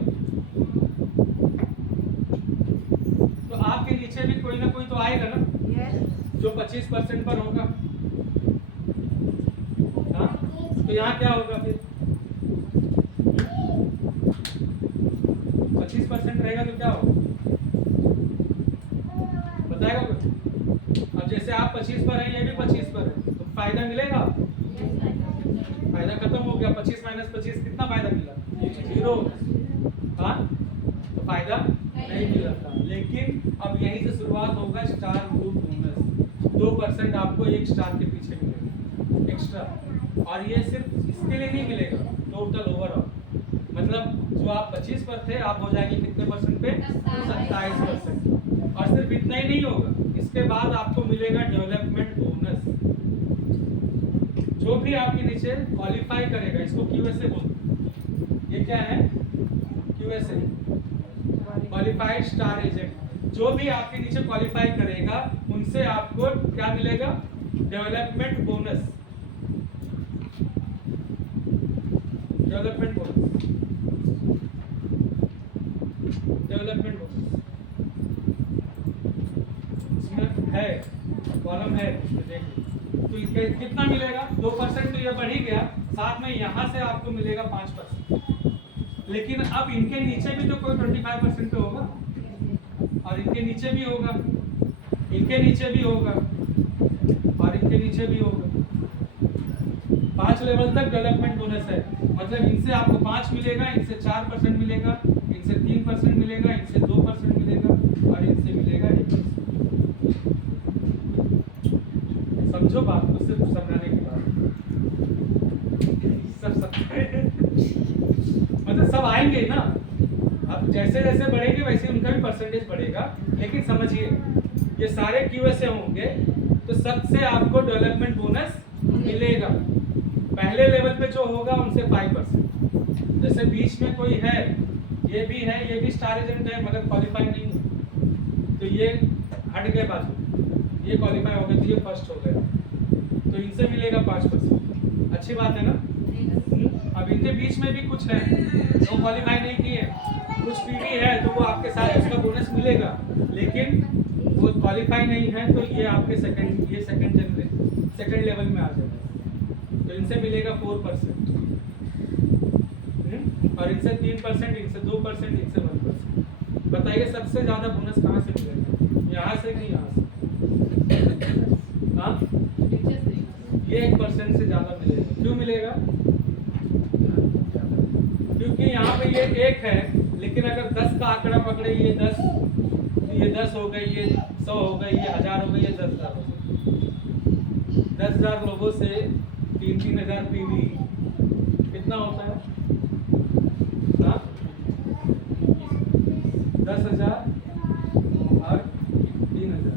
तो आपके नीचे भी कोई ना कोई तो आएगा ना जो 25% पर होगा। हाँ, तो यहाँ क्या होगा फिर? 25% रहेगा तो क्या होगा बताएगा कोई? अब जैसे आप 25 पर हैं, ये भी 25 पर है, तो फायदा मिलेगा? फायदा खत्म हो गया। 25 माइनस 25 कितना फायदा मिला? 0। हाँ, तो फायदा नहीं मिला था। लेकिन अब यहीं से शुरुआत होगा स्टार ग्रुप बोनस। 2% आपको एक स्टार के पीछे मिलेगा एक्स्ट्रा, और ये सिर्फ इसके लिए नहीं मिलेगा, टोटल ओवरऑल। मतलब जो आप 25 पर थे, आप हो जाएंगे कितने परसेंट पे? 27%। और सिर्फ इतना ही नहीं होगा, इसके बाद आपको मिलेगा डेवलपमेंट बोनस। जो भी आपके नीचे क्वालिफाई करेगा, इसको क्यूएसए बोलते हैं। ये क्या है? क्यूएसए, क्वालिफाइड स्टार एजेंट। जो भी आपके नीचे क्वालिफाई करेगा, उनसे आपको क्या मिलेगा? Development bonus. Development bonus, development bonus इसमें है, कॉलम है, इसमें देखिए। तो इसके कितना मिलेगा? 2% तो ये बढ़ ही गया, साथ में यहाँ से आपको मिलेगा 5%। लेकिन अब इनके नीचे भी तो कोई 25% पे होगा, और इनके नीचे भी होगा, इनके नीचे भी होगा, और इनके नीचे भी होगा। 5 लेवल तक डेवलपमेंट बोनस है। मतलब इनसे आपको 5 मिलेगा, इनसे 4% मिलेगा, इनसे 3% मिलेगा, इनसे 2% मिलेगा, और इनसे मिलेगा 1%। समझो बात को, सिर्फ समझाने के बाद सब मतलब सब आएंगे ना। अब जैसे जैसे बढ़ेंगे वैसे उनका भी परसेंटेज बढ़ेगा। लेकिन समझिए, ये सारे क्यूएसए होंगे तो सबसे आपको डेवलपमेंट बोनस मिलेगा। पहले लेवल पे जो होगा उनसे 5%। जैसे बीच में कोई है, ये भी है, ये भी स्टार एजेंट है मगर क्वालिफाई नहीं है, तो ये हट गए बाजू, ये क्वालिफाई हो गए तो ये फर्स्ट हो गया, तो इनसे मिलेगा 5%। अच्छी बात है ना। अब इनके बीच में भी कुछ है जो क्वालिफाई नहीं किए, कुछ पीवी है तो वो आपके साथ उसका बोनस मिलेगा, लेकिन वो क्वालिफाई नहीं है तो ये आपके सेकंड लेवल में आ जाएगा, तो इनसे मिलेगा 4%, और इनसे 3%, इनसे 2%, इनसे 1%। बताइए सबसे ज्यादा बोनस कहाँ से मिलेगा? यहाँ से कि यहाँ से? हाँ, ये 1% से ज्यादा मिलेगा। क्यों मिलेगा? क्योंकि यहाँ पे ये 1 है, लेकिन अगर 10 का आंकड़ा पकड़े, ये 10 हो गई, ये 100 हो गई, ये 1000 हो गई, ये 10,000 हो गई। 10,000 लोगों से 3,000 पीवी कितना होता है? हाँ, 10,000 और 3,000,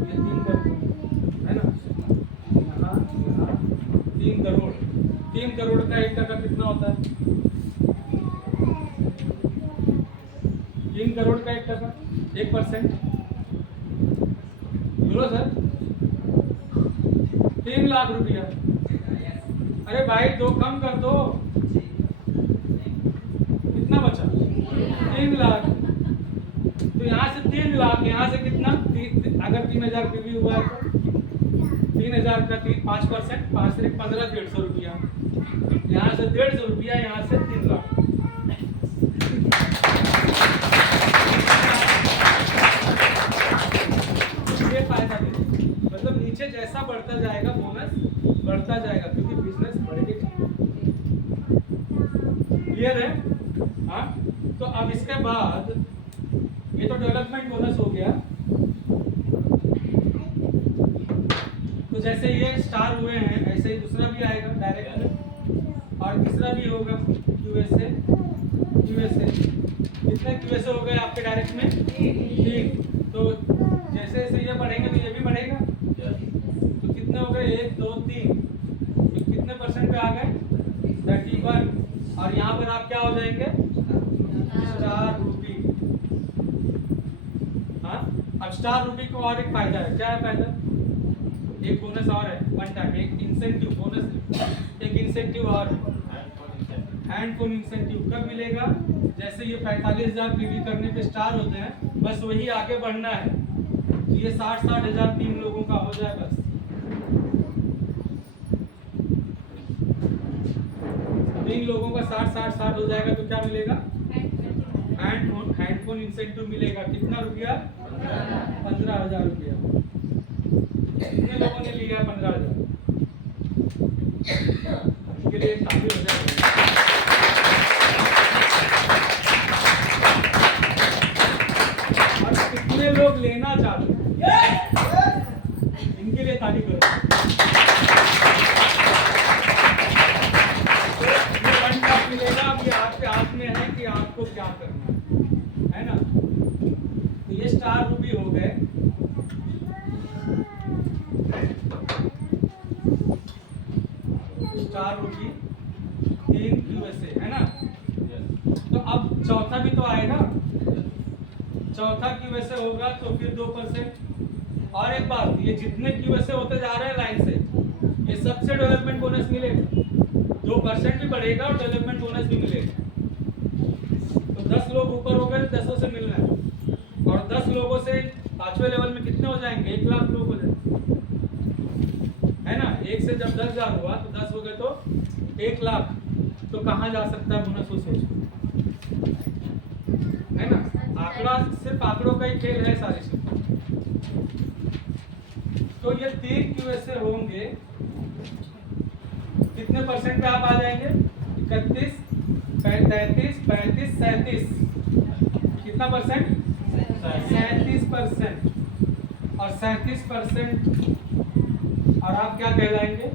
ये 3 करोड़ है ना। यहाँ 3 करोड़, 3 करोड़ का 1% कितना होता है? 3 करोड़ का 1%, बोलो सर, 3 लाख रुपया। अरे भाई 2 कम कर दो, कितना बचा? 3 लाख। तो यहाँ से 3 लाख, यहाँ से कितना? अगर 3,000 पीवी हुआ है तो 3,000 का 5%, 5 से 15, 150 रुपया। यहाँ से 150 रुपया, यहाँ से 3 लाख। ये फायदा है। मतलब नीचे जैसा बढ़ता जाएगा बोनस बढ़ता जाएगा, क्योंकि बिजनेस बढ़ेगा। क्लियर है? हाँ, तो अब इसके बाद ये तो डेवलपमेंट बोनस हो गया। तो जैसे ये स्टार हुए हैं, ऐसे ही दूसरा भी आएगा डायरेक्ट में, और तीसरा भी होगा क्यूएसए। कितने क्यूएसए हो गए आपके डायरेक्ट में? 3। तो जैसे जैसे ये बढ़ेंगे तो ये भी बढ़ेगा। तो कितने हो गए? 1, 2, 3। 1 और यहाँ पर आप क्या हो जाएंगे स्टार रूपी। हाँ, अब स्टार रूपी को और एक फायदा है। क्या है फायदा? एक बोनस और है, वन टाइम एक इंसेंटिव बोनस, एक इंसेंटिव और हैंड फोन इंसेंटिव कब मिलेगा? जैसे ये 45,000 पीडी करने पे स्टार होते हैं, बस वही आगे बढ़ना है। तो ये 60-60 हजार 3 लोगों का हो जाए बस। 3 लोगों का 60-60 हो जाएगा तो क्या मिलेगा? हैंड फोन इंसेंटिव मिलेगा। कितना रुपया? 15,000 रुपया। कितने लोगों ने लिया? 15,000। इसके लिए ताली हो जाएगी। और कितने लोग लेना चाहते हैं? इनके लिए ताली करो। तो ये वन टाइम मिलेगा। अब ये आपके हाथ में है कि आपको क्या करना है ना। तो ये स्टार रूपी हो गए। स्टार रूपी 3 यूएसए है ना। तो अब चौथा भी तो आएगा। चौथा यूएसए होगा तो फिर 2%। और एक बात, ये जितने यूएसए होते जा रहे हैं लाइन से, ये सबसे डेवलपमेंट बोनस मिलेगा। 2% भी बढ़ेगा और डेवलपमेंट बोनस भी मिलेगा। तो 10 लोग ऊपर हो गए, 10 से मिलना है। और 10 लोगों से 5वें लेवल में कितने हो जाएंगे? 1 लाख लोग हो जाएंगे, है ना। 1 से जब 10,000 हुआ तो 10 हो गए तो 1 लाख। तो कहाँ जा सकता है बोनस? वो सोचो, है ना। आंकड़ा सिर्फ आंकड़ों का ही खेल है सारी चीज। तो ये 3 यूएसए होंगे। कितने परसेंट पे आप आ जाएंगे? 31, 33, 35, 37। कितना परसेंट? 37%। और 37%। और आप क्या कहलाएंगे?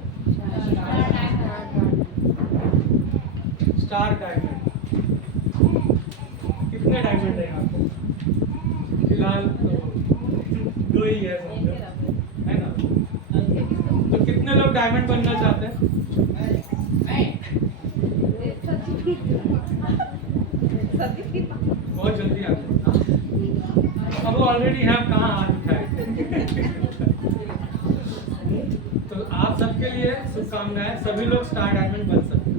Star diamond. कितने डायमंड है आपको? फिलहाल तो 2 ही है, है ना। तो कितने लोग डायमंड बनना चाहते हैं? बहुत जल्दी आते हैं। अब वो ऑलरेडी है, कहाँ हाथ उठाए। तो आप सबके लिए शुभकामनाएं। सभी लोग स्टार डायमंड बन सकते हैं,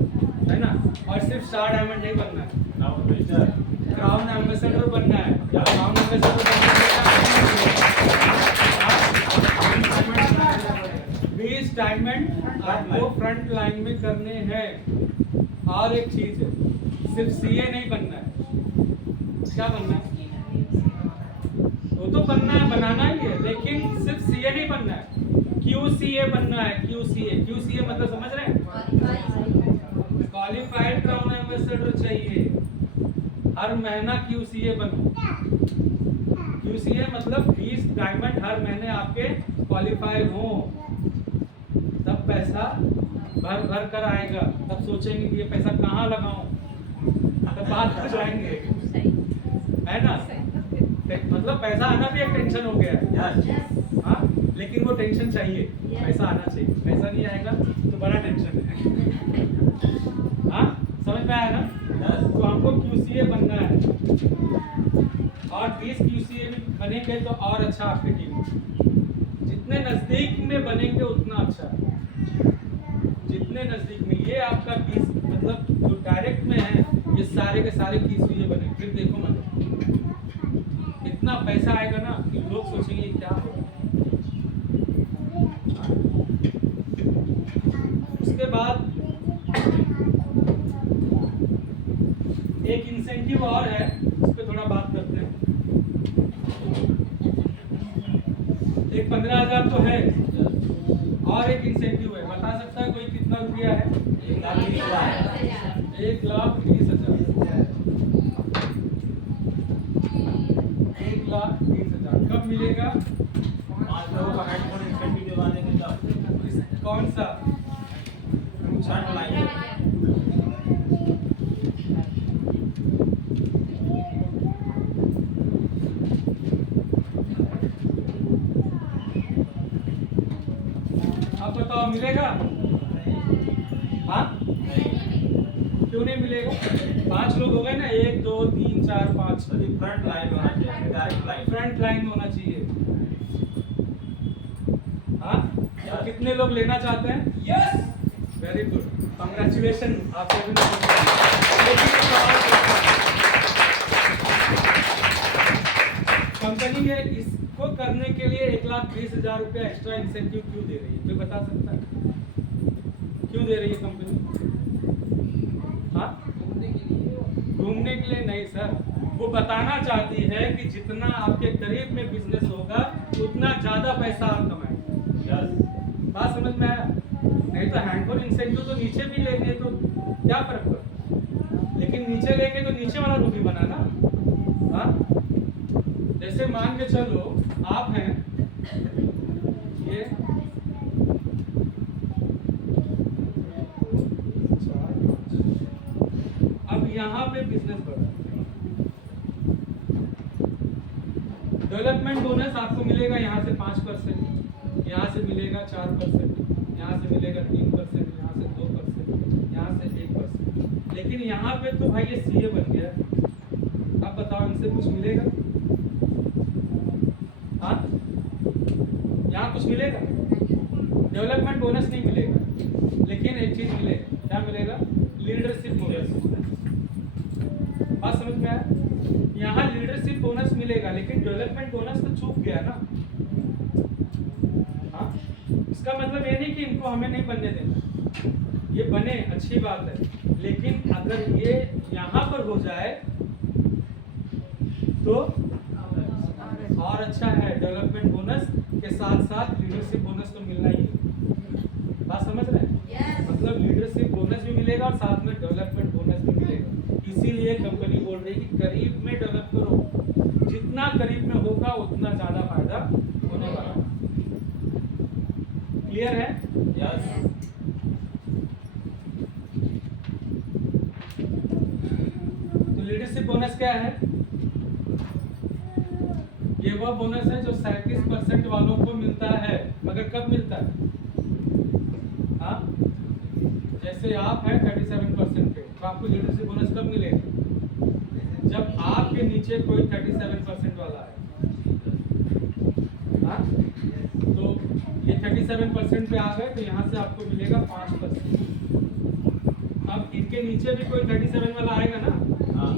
है ना। और सिर्फ स्टार डायमंड नहीं बनना है, क्राउन एम्बेसडर बनना है। क्राउन एम्बेसडर बनने के लिए 20 डायमंड आपको फ्रंट लाइन में करने हैं। और एक चीज है, सिर्फ सीए नहीं बनना है। क्या बनना है? वो तो बनना है, बनाना ही है, लेकिन सिर्फ सीए नहीं बनना है, QCA बनना है। QCA मतलब समझ रहे हैं? क्वालिफाइड क्राउन एम्बेसडर चाहिए। हर महीना QCA बनो। QCA मतलब 20 डायमंड हर महीने आपके क्वालिफाई हो, तब पैसा भर भर कर आएगा। तब सोचेंगे कि ये पैसा कहाँ लगाऊं, तब बात हो जाएंगे, है ना। मतलब पैसा आना भी एक टेंशन हो गया है। हाँ, लेकिन वो टेंशन चाहिए, पैसा आना चाहिए। पैसा नहीं आएगा तो बड़ा टेंशन है। हाँ, समझ में आया ना। तो हमको QCA बनना है। और 20 QCA भी बनेंगे तो और अच्छा आपकी टीम। जितने नजदीक में बनेंगे उतना अच्छा। जितने नजदीक में, ये आपका 20 मतलब जो डायरेक्ट में है, ये सारे के सारे QCA बने। फिर देखो मतलब इतना पैसा आएगा ना कि लोग सोचेंगे क्या हो। उसके बाद एक इंसेंटिव और है, उस पर थोड़ा बात करते हैं। एक 15,000 तो है, और एक इंसेंटिव है। बता सकता है कोई कितना रुपया है? 1,20,000। 1,20,000 कब मिलेगा? 5 लोगों का हेडफोन इंसेंटिव दिलवाने के बाद। कौन सा? अब बताओ मिलेगा? हाँ, क्यों नहीं मिलेगा? 5 लोग हो गए ना, 1 2 3 4 5। सभी फ्रंट लाइन होना चाहिए, डायरेक्ट लाइन। फ्रंट लाइन होना चाहिए। हाँ, तो कितने लोग लेना चाहते हैं? यस, वेरी गुड, कांग्रेचुलेशन आप सभी कंपनी ने इसको करने के लिए 1,20,000 रुपया एक्स्ट्रा इंसेंटिव क्यों दे रही है? कोई बता सकता है क्यों दे रही है कंपनी? हाँ, घूमने के लिए नहीं सर, वो बताना चाहती है कि जितना आपके करीब में बिजनेस होगा उतना ज्यादा पैसा आप कमाएंगे। बात समझ में आया? नहीं तो हैंडफुल इंसेंटिव तो नीचे भी लेंगे तो क्या फर्क पड़ता, लेकिन नीचे लेंगे तो नीचे वाला रूपी बना ना। हाँ, जैसे मान के चलो आप हैं ये अब यहाँ पे बिजनेस बढ़ा, डेवलपमेंट बोनस आपको मिलेगा यहाँ से 5%, यहाँ से मिलेगा 4%, यहाँ से मिलेगा 3%, यहाँ से 2%, यहाँ से 1%। लेकिन यहाँ पे तो भाई ये सीए बन गया, अब बताओ इनसे कुछ मिलेगा? हाँ, यहाँ कुछ मिलेगा? डेवलपमेंट बोनस नहीं मिलेगा, लेकिन एक चीज मिलेगा। क्या मिलेगा? Leadership bonus. बात समझ में आया? यहाँ लीडरशिप बोनस मिलेगा, लेकिन डेवलपमेंट बोनस तो चूक गया ना। हाँ, इसका मतलब ये नहीं कि इनको हमें नहीं बनने देना, ये बने, अच्छी बात है, लेकिन अगर ये यहाँ पर हो जाए तो और अच्छा है। डेवलपमेंट बोनस के साथ साथ लीडरशिप बोनस तो मिलना ही है। बात समझ रहे हैं? मतलब लीडरशिप बोनस भी मिलेगा और साथ में डेवलपमेंट बोनस भी मिलेगा। इसीलिए कंपनी बोल रही है कि करीब में डेवलप करो, जितना करीब में होगा उतना ज्यादा फायदा होने वाला है। क्लियर है? यस। तो लीडरशिप बोनस क्या है? ये वह बोनस है जो 37% वालों को मिलता है, मगर कब मिलता है? हाँ, जैसे आप हैं 37% पे, तो आपको लीडरशिप बोनस कब मिलेगा? जब आपके नीचे कोई 37% वाला है। हाँ, तो ये 37% पे आ गए तो यहाँ से आपको मिलेगा 5%। अब इनके नीचे भी कोई 37 वाला आएगा ना। हाँ,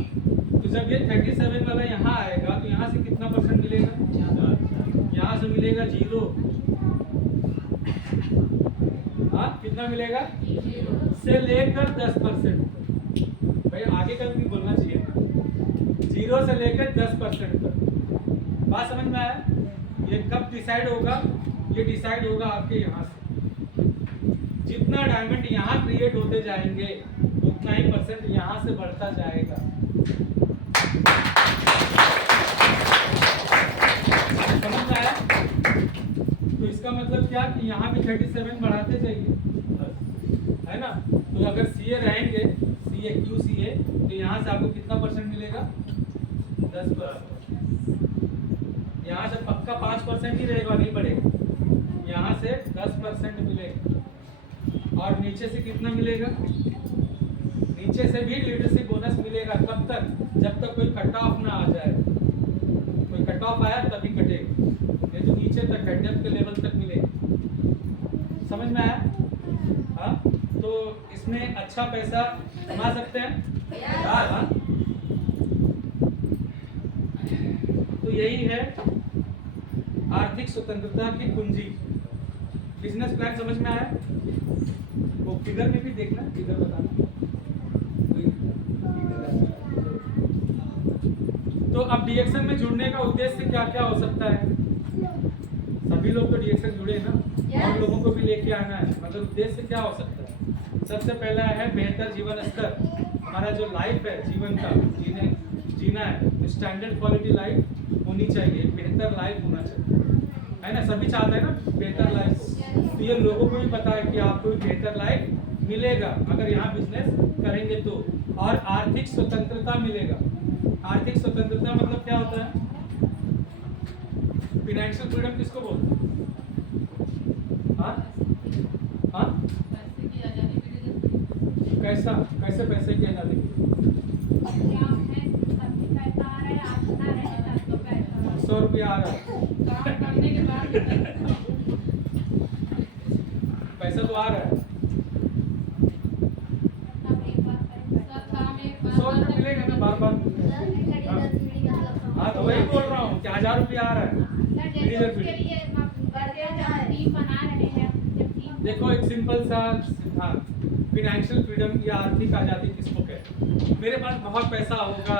तो जब ये 37 वाला यहाँ आएगा तो यहाँ से कितना परसेंट मिलेगा? यहाँ से मिलेगा 0। हाँ, कितना मिलेगा? से लेकर 10%। भाई आगे का भी बोलना चाहिए, 0 से लेकर 10% तक। बात समझ में आया? ये कब डिसाइड होगा? ये डिसाइड होगा आपके यहाँ से। जितना डायमंड यहाँ क्रिएट होते जाएंगे उतना ही परसेंट यहाँ से बढ़ता जाएगा। समझ में आया? तो इसका मतलब क्या कि यहाँ भी 37 बढ़ाते जाइए, है ना। तो अगर सीए रहेंगे, सीए क्यू सीए, तो यहाँ से आपको कितना परसेंट मिलेगा? 10%। यहाँ से पक्का 5% ही रहेगा, नहीं बढ़ेगा। यहाँ से 10% मिलेगा। और नीचे से कितना मिलेगा? नीचे से भी लीडरशिप बोनस मिलेगा। कब तक? जब तक कोई कट ऑफ ना आ जाए। कोई कट ऑफ आया तभी कटेगा, नहीं तो नीचे तक डेप्थ के लेवल तक मिलेगा। समझ में आया? हाँ, तो इसमें अच्छा पैसा कमा सकते हैं। हाँ, तो यही है आर्थिक स्वतंत्रता की कुंजी। बिजनेस प्लान समझ में आया? वो फिगर में भी देखना, फिगर बताना। तो अब डीएक्सन में जुड़ने का उद्देश्य क्या क्या हो सकता है? सभी लोग तो डीएक्सन जुड़े ना, और लोगों को भी लेके आना है। मतलब उद्देश्य क्या हो सकता है? सबसे पहला है बेहतर जीवन स्तर। हमारा जो लाइफ है, जीवन का जीना है, स्टैंडर्ड क्वालिटी लाइफ होनी चाहिए, बेहतर लाइफ होना चाहिए, है ना। सभी चाहते हैं ना बेहतर लाइफ हो। तो ये लोगों को भी पता है कि आपको बेहतर लाइफ मिलेगा अगर यहाँ बिजनेस करेंगे तो। और आर्थिक स्वतंत्रता मिलेगा। आर्थिक स्वतंत्रता मतलब क्या होता है? फाइनेंशियल फ्रीडम किसको बोलते हैं? हाँ, हाँ, पैसा कैसे पैसे की आज़ादी? क्या है, सबसे पैसा आ रहा है, आप बता रहे हैं तो पैसा 100 रुपया आ रहा है, काम करने के बाद पैसा तो आ रहा है, काम एक बार पैसा काम एक 100 रुपया मिलेगा ना बार बार। हाँ तो वही बोल रहा हूँ कि 1000 रुपया आ रहा है। उसके लिए टीम बना रहे हैं जब टीम देखो एक सिंपल सा सिद्धांत, फिनेंशियल फ्रीडम या आर्थिक आज़ादी किसको कहते हैं? मेरे पास बहुत पैसा होगा,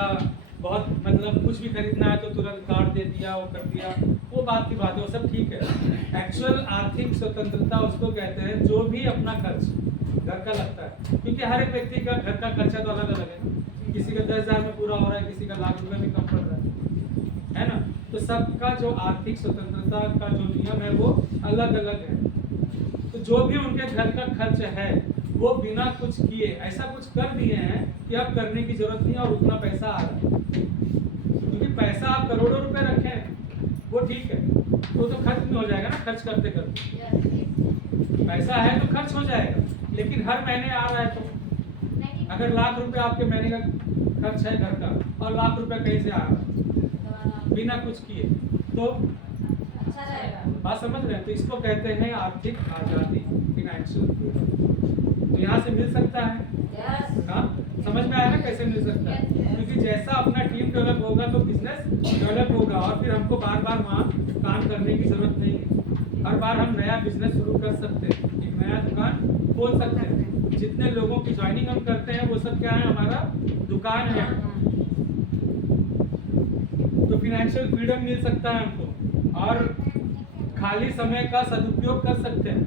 बहुत मतलब कुछ भी खरीदना है तो तुरंत कार्ड दे दिया, वो कर दिया, वो बात की बात है, वो सब ठीक है। एक्चुअल आर्थिक स्वतंत्रता उसको कहते हैं जो भी अपना खर्च घर का लगता है, क्योंकि हर एक व्यक्ति का घर का खर्चा तो अलग अलग है ना, किसी का 10,000 में पूरा हो रहा है, किसी का लाख रुपए में कम पड़ रहा है ना। तो सबका जो आर्थिक स्वतंत्रता का जो नियम है वो अलग अलग है। तो जो भी उनके घर का खर्च है वो बिना कुछ किए ऐसा कुछ कर दिए हैं कि अब करने की जरूरत नहीं और उतना पैसा आ रहा है, क्योंकि पैसा आप करोड़ों रुपए रखे हैं वो ठीक है, वो तो खर्च में हो जाएगा ना, खर्च करते करते पैसा है तो खर्च हो जाएगा, लेकिन हर महीने आ रहा है तो अगर लाख रुपए आपके महीने का खर्च है घर का और लाख रुपए कहीं से आ रहा है बिना कुछ किए, तो अच्छा रहेगा। बात समझ रहे हैं? तो इसको कहते हैं आर्थिक आजादी, फिनेंशियल फ्रीडम। तो यहाँ से मिल सकता है, हाँ समझ में आया ना कैसे मिल सकता है? क्योंकि जैसा अपना टीम डेवलप होगा तो बिजनेस डेवलप होगा और फिर हमको बार बार वहाँ काम करने की जरूरत नहीं है। हर बार हम नया बिजनेस शुरू कर सकते हैं, एक नया दुकान खोल सकते हैं। जितने लोगों की ज्वाइनिंग हम करते हैं वो सब क्या है, हमारा दुकान है। तो फिनेंशियल फ्रीडम मिल सकता है हमको और खाली समय का सदुपयोग कर सकते हैं।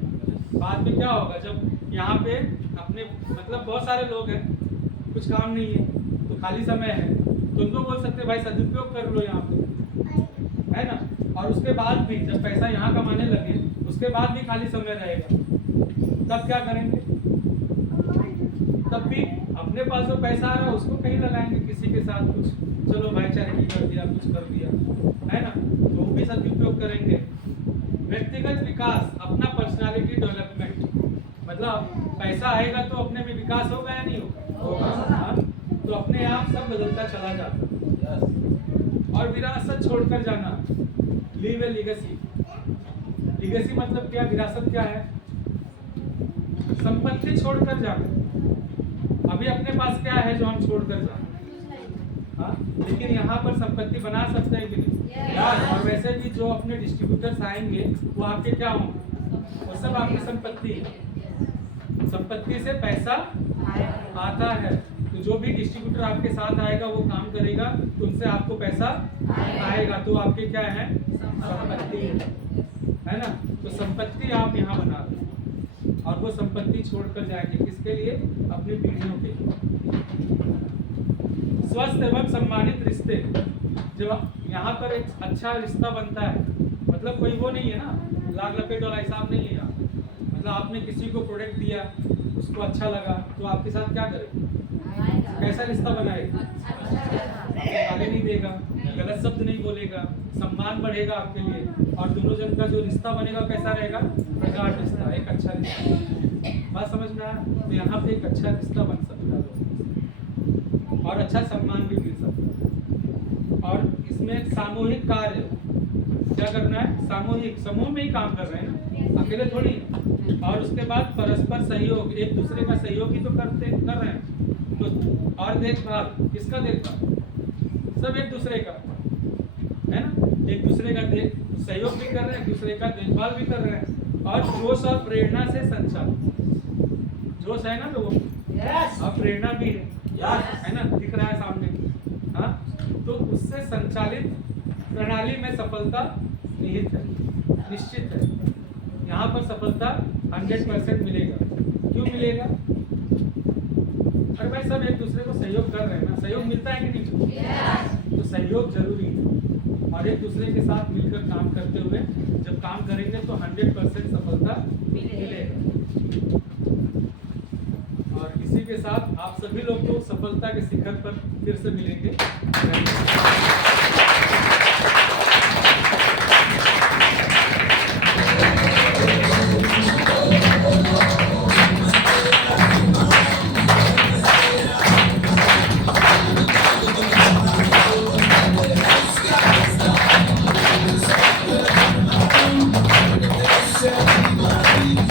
बाद में क्या होगा जब यहाँ पे अपने मतलब बहुत सारे लोग हैं, कुछ काम नहीं है तो खाली समय है तो उनको बोल सकते हैं भाई सदुपयोग कर लो यहाँ पे, है ना। और उसके बाद भी जब पैसा यहाँ कमाने लगे उसके बाद भी खाली समय रहेगा, तब क्या करेंगे? तब भी अपने पास जो पैसा आ रहा है उसको कहीं लगाएंगे, किसी के साथ कुछ चलो भाई चैरिटी कर दिया, कुछ कर दिया, है ना, तो वो भी सदुपयोग करेंगे। व्यक्तिगत विकास, अपना पर्सनालिटी डेवलपमेंट, मतलब पैसा आएगा तो अपने में विकास होगा या नहीं होगा? हाँ, तो अपने आप सब बदलता चला जाता। और विरासत छोड़कर जाना, लीव ए लीगेसी। लीगेसी मतलब क्या? विरासत क्या है? संपत्ति छोड़कर जाना। अभी अपने पास क्या है जो हम छोड़कर जाए? हाँ, लेकिन यहाँ पर संपत्ति बना सकते हैं कि नहीं? और वैसे भी जो अपने डिस्ट्रीब्यूटर्स आएंगे वो आपके क्या होंगे? वो सब आपकी संपत्ति है। संपत्ति से पैसा आता है, तो जो भी डिस्ट्रीब्यूटर आपके साथ आएगा वो काम करेगा तो उनसे आपको पैसा आएगा, तो आपके क्या है? संपत्ति है ना। तो संपत्ति आप यहाँ बना रहे और वो संपत्ति छोड़कर जाएंगे किसके लिए? अपनी पीढ़ियों के लिए। स्वस्थ एवं सम्मानित रिश्ते, जब यहाँ पर एक अच्छा रिश्ता बनता है, मतलब कोई वो नहीं है ना लाग लपेट वाला हिसाब नहीं है यहाँ। मतलब आपने किसी को प्रोडक्ट दिया, उसको अच्छा लगा तो आपके साथ क्या करेगा? कैसा रिश्ता बनाएगा? गाली नहीं देगा, गलत शब्द नहीं बोलेगा, सम्मान बढ़ेगा आपके लिए और दोनों जन का जो रिश्ता बनेगा कैसा रहेगा? प्रगाढ़ रिश्ता, एक अच्छा रिश्ता। बात समझ में आया? तो यहाँ पे एक अच्छा रिश्ता बन सकता है और अच्छा सम्मान भी मिल सकता है। और इसमें सामूहिक कार्य क्या करना है? सामूहिक, समूह में ही काम कर रहे हैं ना, अकेले थोड़ी। और उसके बाद परस्पर सहयोग, एक दूसरे का सहयोग ही तो कर रहे हैं। तो और देखभाल, किसका देखभाल? सब एक दूसरे का, है ना, एक दूसरे का सहयोग भी कर रहे हैं, दूसरे का देखभाल भी कर रहे हैं। और जोश और प्रेरणा से संचालित, जोश है ना लोगों और प्रेरणा भी है ना, दिख रहा है सामने। हाँ, तो उससे संचालित प्रणाली में सफलता निहित है, निश्चित है। यहाँ पर सफलता 100% मिलेगा। क्यों मिलेगा? अरे भाई सब एक दूसरे को सहयोग कर रहे हैं ना, सहयोग मिलता है कि नहीं? तो सहयोग जरूरी है और एक दूसरे के साथ मिलकर काम करते हुए जब काम करेंगे तो 100% सफलता मिलेगा। और इसी के साथ आप सभी लोग को सफलता के शिखर पर फिर से मिलेंगे। है